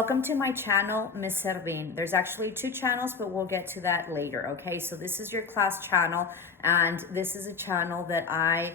Welcome to my channel, Miss Servin. There's actually two channels, but we'll get to that later, okay? So this is your class channel, and this is a channel that I,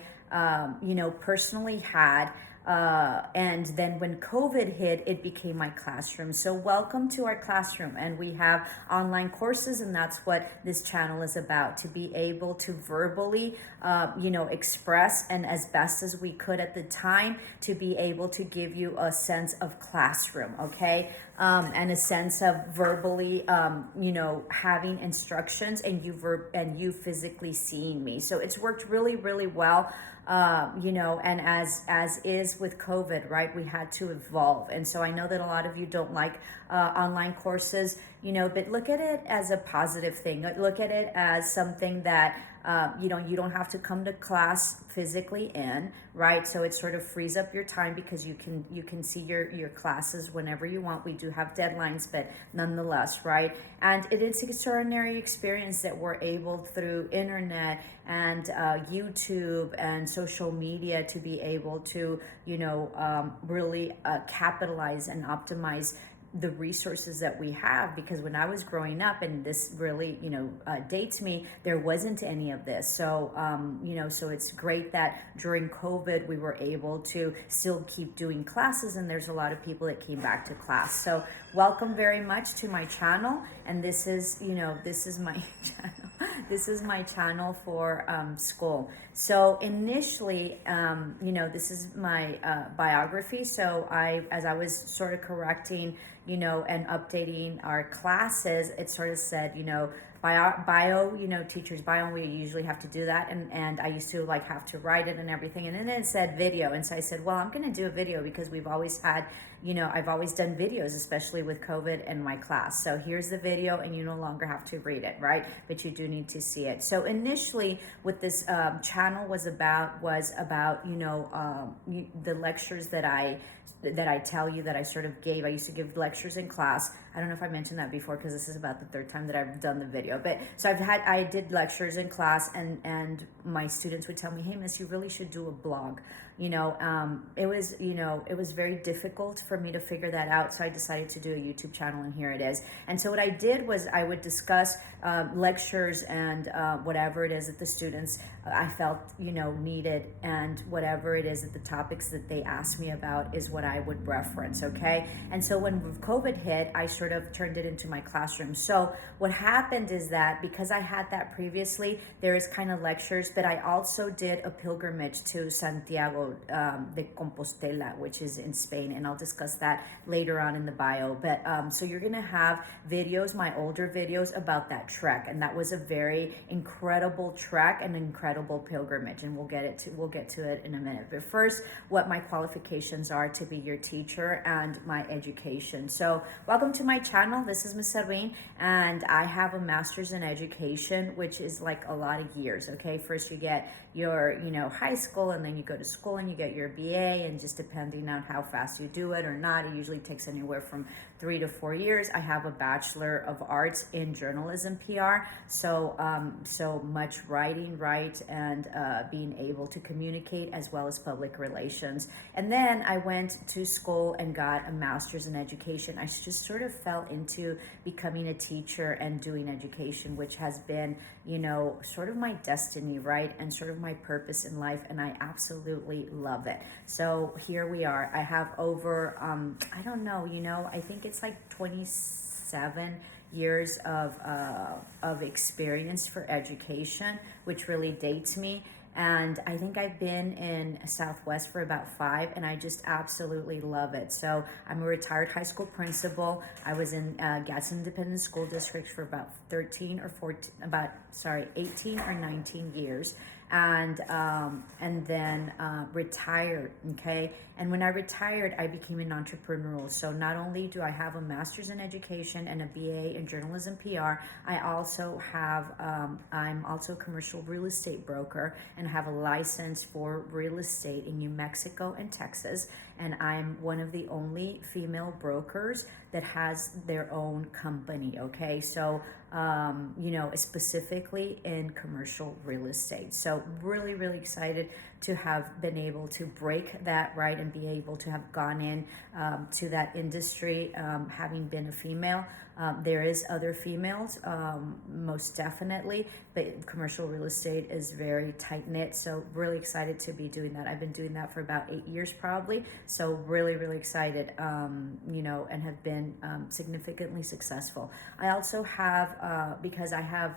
personally had. And then when COVID hit, it became my classroom. So welcome to our classroom. And we have online courses, and that's what this channel is about, to be able to verbally, express, and as best as we could at the time, to be able to give you a sense of classroom, okay? And a sense of verbally, having instructions and you physically seeing me. So it's worked really, really well. And as is with COVID, right, we had to evolve. And so I know that a lot of you don't like online courses, but look at it as a positive thing. Look at it as something that you don't have to come to class physically in, right? So it sort of frees up your time because you can see your classes whenever you want. We do have deadlines, but nonetheless, right? And it is an extraordinary experience that we're able, through internet and YouTube and social media, to be able to really capitalize and optimize the resources that we have. Because when I was growing up, and this really dates me, there wasn't any of this. So so it's great that during COVID we were able to still keep doing classes, and there's a lot of people that came back to class. So welcome very much to my channel. And this is my channel. This is my channel for school. So initially, this is my biography. So as I was sort of correcting, and updating our classes, it sort of said, bio, teacher's bio, and we usually have to do that. And I used to have to write it and everything. And then it said video. And so I said, well, I'm going to do a video because we've always had, I've always done videos, especially with COVID in my class. So here's the video, and you no longer have to read it, right? But you do need to see it. So initially what this channel was about, the lectures that I tell you that I sort of gave. I used to give lectures in class. I don't know if I mentioned that before, because this is about the third time that I've done the video. But so I did lectures in class, and my students would tell me, hey, Miss, you really should do a blog. It was very difficult for me to figure that out. So I decided to do a YouTube channel, and here it is. And so what I did was I would discuss lectures and whatever it is that the students I felt needed, and whatever it is that the topics that they asked me about is what I would reference, okay? And so when COVID hit, I sort of turned it into my classroom. So what happened is that because I had that previously, there is kind of lectures, but I also did a pilgrimage to Santiago de Compostela, which is in Spain, and I'll discuss that later on in the bio. But so you're gonna have videos, my older videos, about that trek, and that was a very incredible trek, an incredible pilgrimage, and we'll get to it in a minute. But first, what my qualifications are to be your teacher and my education. So welcome to my channel. This is Ms. Servin, and I have a master's in education, which is like a lot of years, okay? First you get your high school, and then you go to school and you get your BA, and just depending on how fast you do it or not, it usually takes anywhere from 3 to 4 years. I have a Bachelor of Arts in Journalism PR, so much writing, right, and being able to communicate, as well as public relations. And then I went to school and got a master's in education. I just sort of fell into becoming a teacher and doing education, which has been, sort of my destiny, right, and sort of my purpose in life, and I absolutely love it. So here we are. I have over, I don't know, I think it's like 27 years of experience for education, which really dates me. And I think I've been in Southwest for about 5, and I just absolutely love it. So I'm a retired high school principal. I was in Gadsden Independent School District for about 18 or 19 years. And then retired, okay? And when I retired, I became an entrepreneur. So not only do I have a master's in education and a BA in journalism PR, I also have, I'm also a commercial real estate broker, and have a license for real estate in New Mexico and Texas. And I'm one of the only female brokers that has their own company, okay? So, specifically in commercial real estate. So really, really excited to have been able to break that, right, and be able to have gone in to that industry, having been a female. There is other females, most definitely, but commercial real estate is very tight knit. So really excited to be doing that. I've been doing that for about 8 years probably. So really, really excited, and have been significantly successful. I also have, because I have,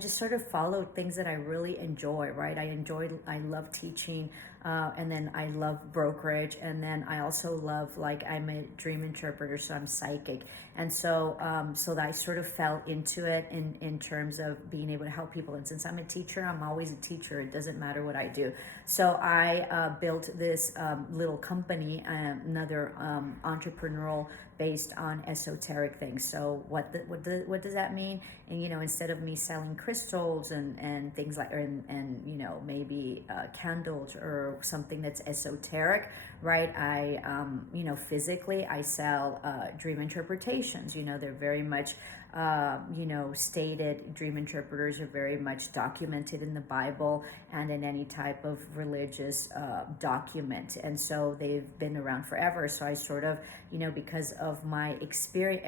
just sort of followed things that I really enjoy, right? I love teaching, and then I love brokerage, and then I also love, like, I'm a dream interpreter, so I'm psychic. And so that I sort of fell into it in terms of being able to help people. And since I'm a teacher, I'm always a teacher. It doesn't matter what I do. So I built this little company, another entrepreneurial based on esoteric things. So what does that mean? And instead of me selling crystals and things like, and maybe candles or something that's esoteric, right? I physically I sell dream interpretations. They're very much stated. Dream interpreters are very much documented in the Bible and in any type of religious document, and so they've been around forever. So I sort of, because of my experience,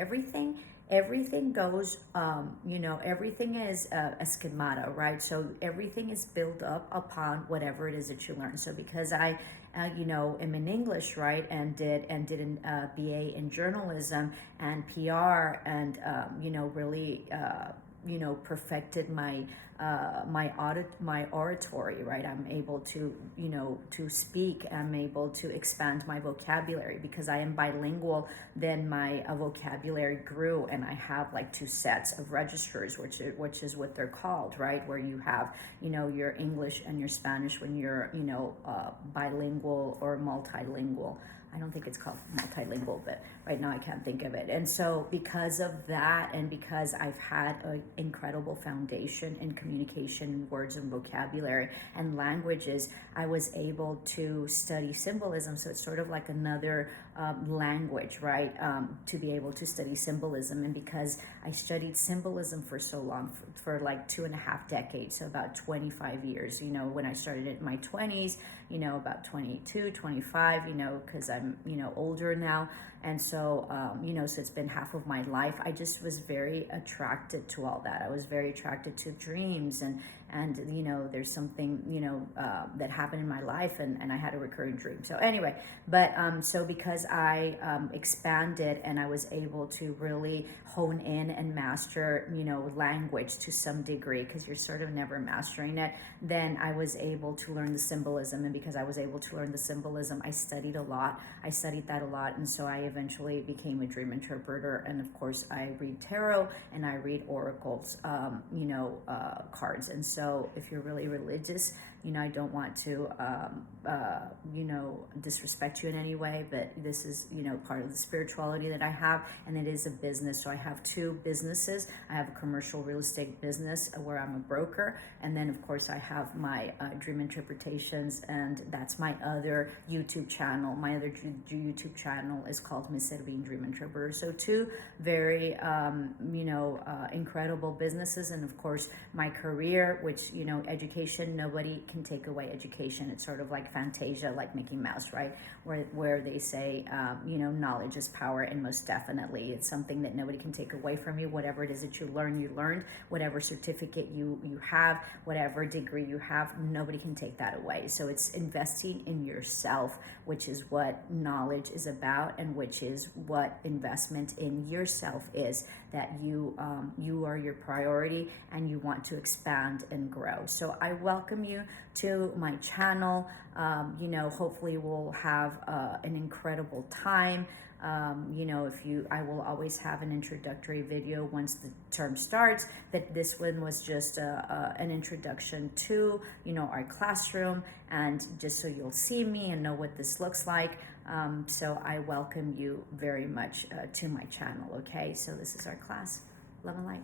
everything goes, everything is a schemata, right? So everything is built up upon whatever it is that you learn. So because I am in English, right, and did an BA in journalism and PR, and really perfected my my oratory, right? I'm able to to speak. I'm able to expand my vocabulary because I am bilingual. Then my vocabulary grew, and I have like 2 sets of registers, which is what they're called, right? Where you have your English and your Spanish when you're bilingual or multilingual. I don't think it's called multilingual, but right now I can't think of it. And so because of that, and because I've had an incredible foundation in communication, words and vocabulary and languages, I was able to study symbolism. So it's sort of like another language, right? To be able to study symbolism. And because I studied symbolism for so long, for like 2.5 decades, so about 25 years, when I started in my 20s, about 22, 25, because I'm, older now. And so, so it's been half of my life. I just was very attracted to all that. I was very attracted to dreams, and there's something, that happened in my life, and I had a recurring dream. So anyway, but so because I expanded and I was able to really hone in and master, language to some degree, because you're sort of never mastering it, then I was able to learn the symbolism. And because I was able to learn the symbolism, I studied that a lot. And so I eventually became a dream interpreter. And of course, I read tarot and I read oracles, cards. And so if you're really religious, I don't want to, disrespect you in any way, but this is, part of the spirituality that I have, and it is a business. So I have 2 businesses. I have a commercial real estate business where I'm a broker, and then of course I have my dream interpretations, and that's my other YouTube channel. My other YouTube channel is called Miss Servin Dream Interpreter. So 2 very, incredible businesses, and of course my career, which, education, nobody can take away education. It's sort of like Fantasia, like Mickey Mouse, right? Where they say, knowledge is power, and most definitely it's something that nobody can take away from you. Whatever it is that you learned, whatever certificate you have, whatever degree you have, nobody can take that away. So it's investing in yourself, which is what knowledge is about, and which is what investment in yourself is, that you are your priority and you want to expand and grow. So I welcome you to my channel. Hopefully we'll have an incredible time. I will always have an introductory video once the term starts, but this one was just an introduction to, our classroom, and just so you'll see me and know what this looks like. So I welcome you very much to my channel, okay? So this is our class. Love and light.